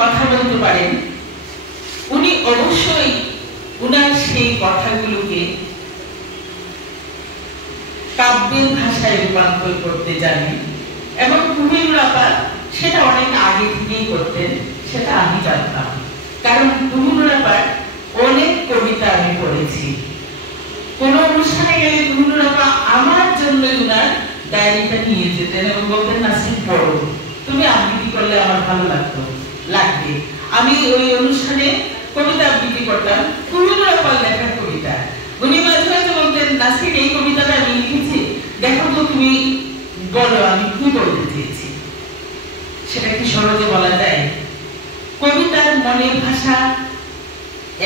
কথা বলতে পারেন, উনি অবশ্যই উনার সেই কথাগুলোকে কাব্যের ভাষায় রূপান্তর করতে জানেন এবং কুমিল্লা আপা সেটা অনেক আগে থেকেই করতেন, সেটা আমি জানতাম। কারণ কুমিল্লা আপার অনেক কবিতা আমি পড়েছি। কোন অনুষ্ঠানে গেলে কুমিল্লা আপা আমার জন্য উনার ডায়েরিটা নিয়ে যেতেন এবং বলতেন, নাসরিন পড়ো, তুমি আবৃত্তি করলে আমার ভালো লাগবে। আমি ওই অনুষ্ঠানে কবিতা আবৃত্তি করতাম, কুমিল্লা আপার লেখা কবিতা। উনি মাঝে মাঝে বলতেন, নাসরিন এই কবিতাটা আমি লিখেছি, দেখো তো তুমি বলো আমি কি বলতে চেয়েছি। সেটা কি সহজে বলা যায়? কবিতার মনের ভাষা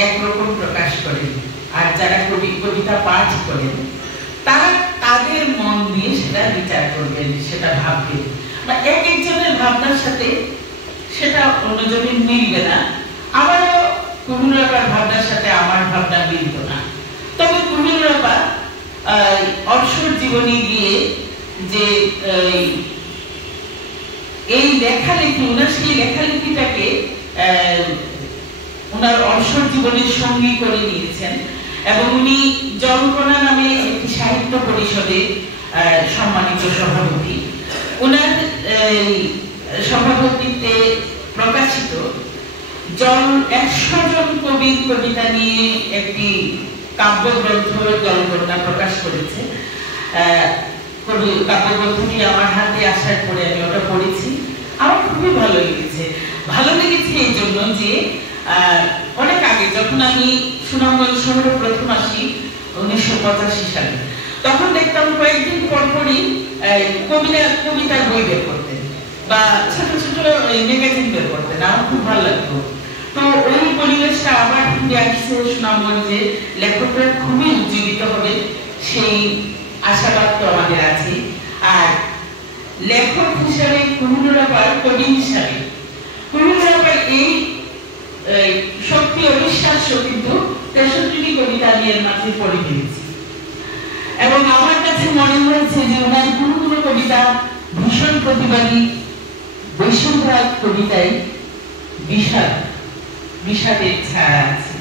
একরকম প্রকাশ করেন, আর যারা কবিতা পাঠ করেন তারা তাদের মন দিয়ে সেটা বিচার করবেন, সেটা ভাববেন, বা এক একজনের ভাবনার সাথে সেটা অন্যজনের মিলবে না। আবারও কুমিল্লার ভাবনার সাথে আমার ভাবনা মিলতো না। তবে কুমিল্লা অবসর জীবনী দিয়ে যে এই লেখালেখি, উনার সেই লেখালেখিটাকে উনার অবসর জীবনের সঙ্গী করে নিয়েছেন এবং উনি জলকণা নামে একটি সাহিত্য পরিষদে সম্মানিত সভাপতি। উনার সভাপতিত্বে প্রকাশিত 100 জন কবির কবিতা নিয়ে একটি কাব্যগ্রন্থ জলকন্যা প্রকাশ করেছে। কাব্যগ্রন্থটি আমার হাতে আসার পরে আমি ওটা পড়েছি, আমার খুবই ভালো লেগেছে। ভালো লেগেছে এই জন্য যে অনেক আগে যখন আমি সুনামগঞ্জ শহরে প্রথম আসি 1985 সালে, তখন দেখতাম কয়েকদিন পরপরই কবিতার বই বের করতেন বা ছোট ছোট ম্যাগাজিন বের করতেন, আমার খুব ভালো লাগতো। তো ওই পরিবেশটা আবার ফিরে আসছে সুনামগঞ্জে, লেখকরা খুবই উজ্জীবিত হবে সেই আশাবাদ তো আমাদের আছে। আর লেখক হিসাবে কুমিল্লা কবি হিসাবে কুমিল্লা এই শক্তি অবিশ্বাস্য, কিন্তু 63টি কবিতা আমি এর মাঝে পড়ে ফেলেছি এবং আমার কাছে মনে হয়েছে যে ওনার কোনো কোনো কবিতা ভীষণ প্রতিবাদী। বৈষ্ণবরাজ কবিতায় বিষাদের ছায়া আছে।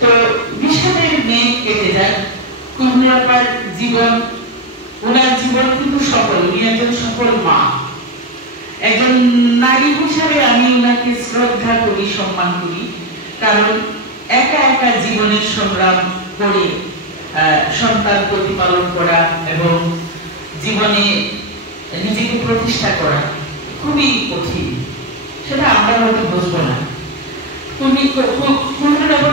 তো বিষাদের মেঘ কেটে যায়। কুমিল্লার জীবন, ওনার জীবন কিন্তু সফল, উনি একজন সফল মা। একজন নারী হিসাবে আমি ওনাকে শ্রদ্ধা করি, সম্মান করি, কারণ একা একা জীবনের সংগ্রাম করে সন্তান প্রতিপালন করা এবং জীবনে নিজেকে প্রতিষ্ঠা করা খুবই কঠিন, সেটা আমরা হয়তো বুঝবো না।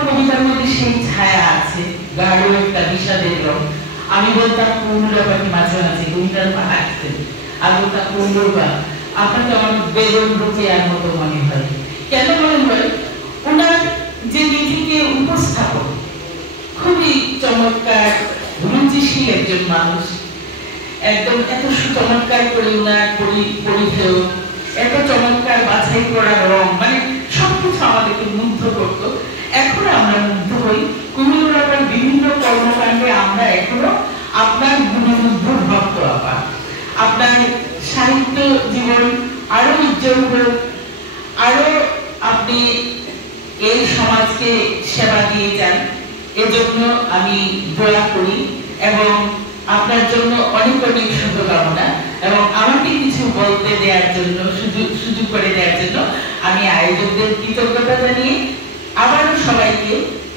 কবিতার মধ্যে সেই ছায়া আছে, গাঢ় একটা বিষাদের রং। আমি বলতাম কুমিল্লাকে মাঝে মাঝে কবিতার পা আসতেন, আর বলতাম কুমিল্লা আপনাকে আমার বেদন রুকিয়ার মতো মনে হয়। কেন মনে হয়? ওনার যে নিজেকে উপস্থাপন খুবই চমৎকার, রুচিশীল একজন মানুষ, একদম এত চমৎকার করে ওনার পরিধেয়, এত চমৎকার বাছাই করা রং, মানে সবকিছু আমাদেরকে মুগ্ধ করতো। এখনো আমরা মুগ্ধ হই কুমিল্লার বিভিন্ন কর্মকাণ্ডে। আমরা এখনো আপনার গুণমুগ্ধ ভক্ত আপা। আপনার সাহিত্য জীবন আরো উজ্জ্বল হোক, আরো আপনি এই সমাজকে সেবা দিয়ে যান, এজন্য আমি দোয়া করি এবং আপনার জন্য অনেক অনেক শুভকামনা। এবং আমাকে কিছু বলতে দেওয়ার জন্য, সুযোগ করে দেওয়ার জন্য আমি আয়োজকদের কৃতজ্ঞতা জানিয়ে আবারও সবাইকে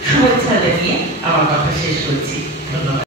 শুভেচ্ছা জানিয়ে আমার কথা শেষ করছি।